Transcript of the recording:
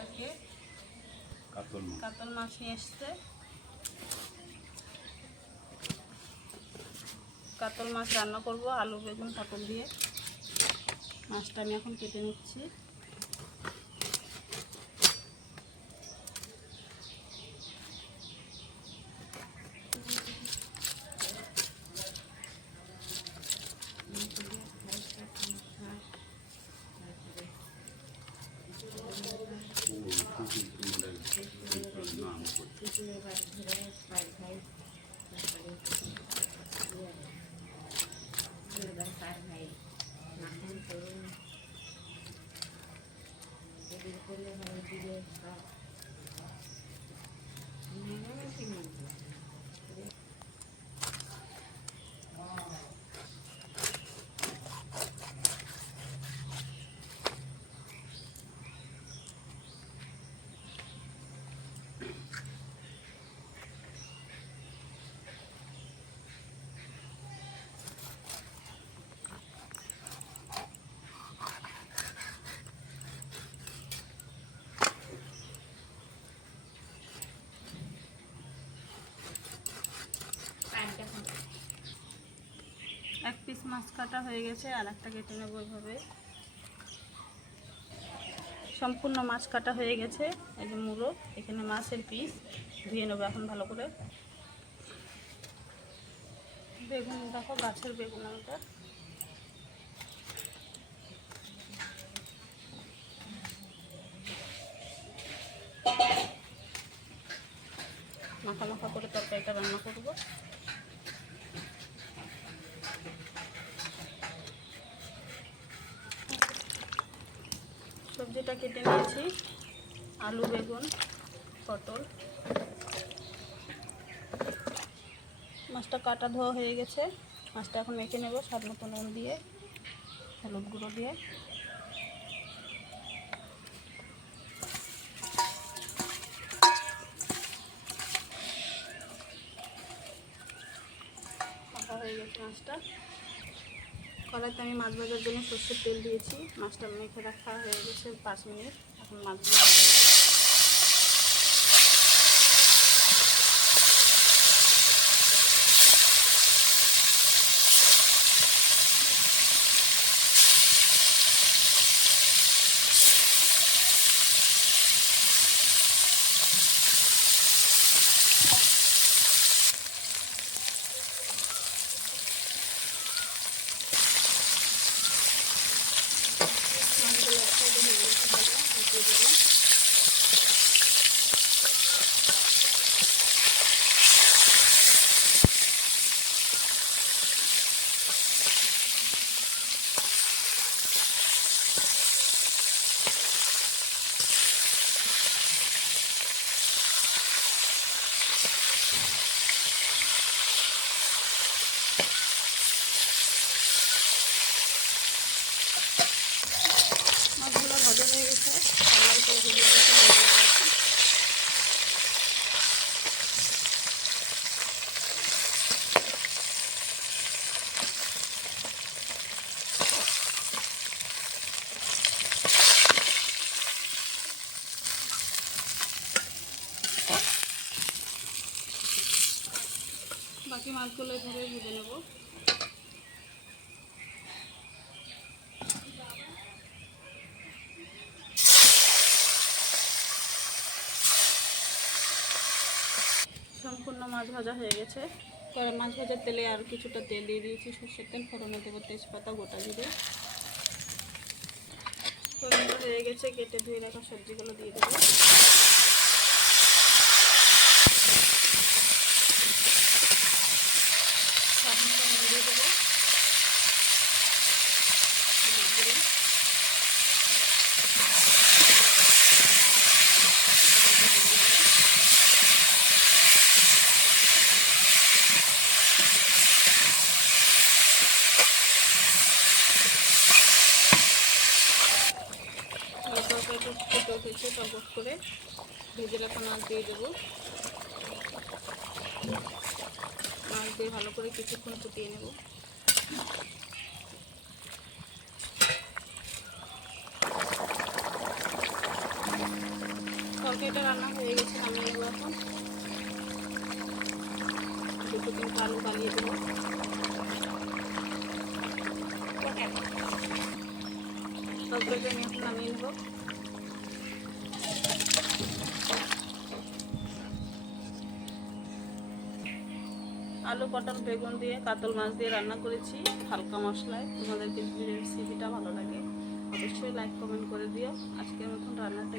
আজকে কাতল মাছ নিয়ে এসছে। কাতল মাছ রান্না করব আলু বেগুন পটল দিয়ে। মাছটা আমি এখন কেটে নিচ্ছি। এক পিস মাছ কাটা হয়ে গেছে, আর একটা কেটে নেব এইভাবে। সম্পূর্ণ মাছ কাটা হয়ে গেছে, এই যে মুড়ো, এখানে মাছের পিস ধুয়ে নেবো এখন ভালো করে। বেগুন দেখো, গাছের বেগুন আমাদের। মাখা মাখা করে তরকারিটা রান্না করব। সবজিটা কেটে নিয়েছি, আলু বেগুন পটল। মাছটা কাটা ধোয়া হয়ে গেছে, মাছটা এখন মেখে নেব স্বাদ মতো নুন দিয়ে, হলুদ গুঁড়ো দিয়ে। মাখা হয়ে গেছে মাছটা। কড়াইতে আমি মাছ ভাজার জন্য সরষের তেল দিয়েছি। মাছটা মেখে রাখা হয়ে গেছে 5 মিনিট। এখন মাছগুলো ভেজে নেব। মাছগুলো ভাজা হয়ে গেছে, লাল করে ভেজে নিয়েছি। বাকি মাছগুলো এভাবে ভেজে নেব। সম্পূর্ণ মাছ ভাজা হয়ে গেছে। মাছ ভাজার তেলে আর কিছুটা তেল দিয়ে দিয়েছি, সরষের তেল। ফোড়নে দেবো তেজপাতা, গোটা জিরে। ফোড়নটা হয়ে গেছে, কেটে ধুয়ে রাখা সবজিগুলো দিয়ে দেবো। দিয়ে দেবো তরকারিটা ফুটে উঠেছে, টকবক করে ভেজে রাখা মাছ দিয়ে দেবো। মাছ দিয়ে ভালো করে কিছুক্ষণ ফুটিয়ে নেব। তরকারিটা রান্না হয়ে গেছে, নামিয়ে নেবো এখন। দুটো তিনটে আলু গালিয়ে দেবো। তরকারিটা আমি এখন নামিয়ে নেবো। আলু পটল বেগুন দিয়ে কাতল মাছ দিয়ে রান্না করেছি হালকা মশলায়। তোমাদেরকে যদি রেসিপিটা ভালো লাগে অবশ্যই লাইক কমেন্ট করে দিও। আজকের মতন রান্নাটা